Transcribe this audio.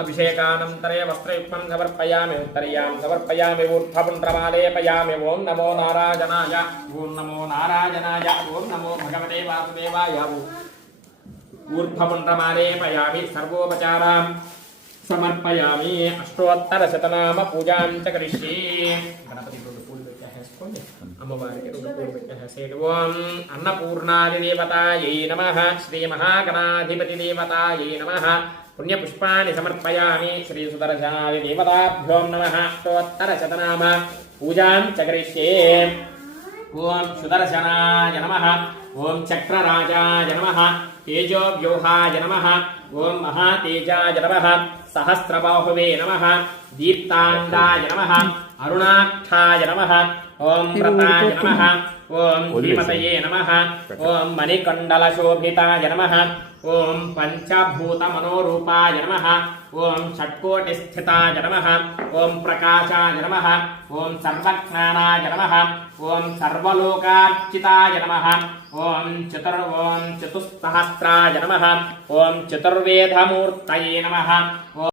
अभिषेकानन्तरे वस्त्रयुक्तं समर्पयामि उत्तरीयां समर्पयामि ऊर्ध्वपुण्ड्रमालेपयामि ओं नमो नारायणाय ओं नमो नारायणाय ओं नमो भगवते वासुदेवाय ऊर्ध्वपुण्ड्रमालेपयामि सर्वोपचारां समर्पयामि अष्टोत्तरशतनाम पूजां च करिष्ये गणपति अम्मवारी ओं अन्नपूर्णादिदेवतायै नमः श्रीमहागणाधिपतिदेवतायै नमः पुण्यपुष्पाणि समर्पयामि श्रीसुदर्शनादिदेवताभ्यो नमः अष्टोत्तरशतनाम पूजां च करिष्ये ओं सुदर्शनाय नमः ओं चक्रराजाय नमः तेजोव्यूहाय नमः ओं महातेजाय नमः सहस्रबाहुवे नमः दीप्तांगाय नमः अरुणाक्षाय नमः ओं व्रताय नमः ओं धीमतये नमः ओं मणिकण्डलशोभिताय नमः ओं पंचभूतमनोरूपाय नमः ओं षट्कोटिस्थिताय नमः ओं प्रकाशाय नमः ओं सर्वज्ञानाय नमः ओं सर्वलोकार्चिताय नमः ओं चतुस्सहस्राय नमः ओं चतुर्वेदमूर्तये नमः।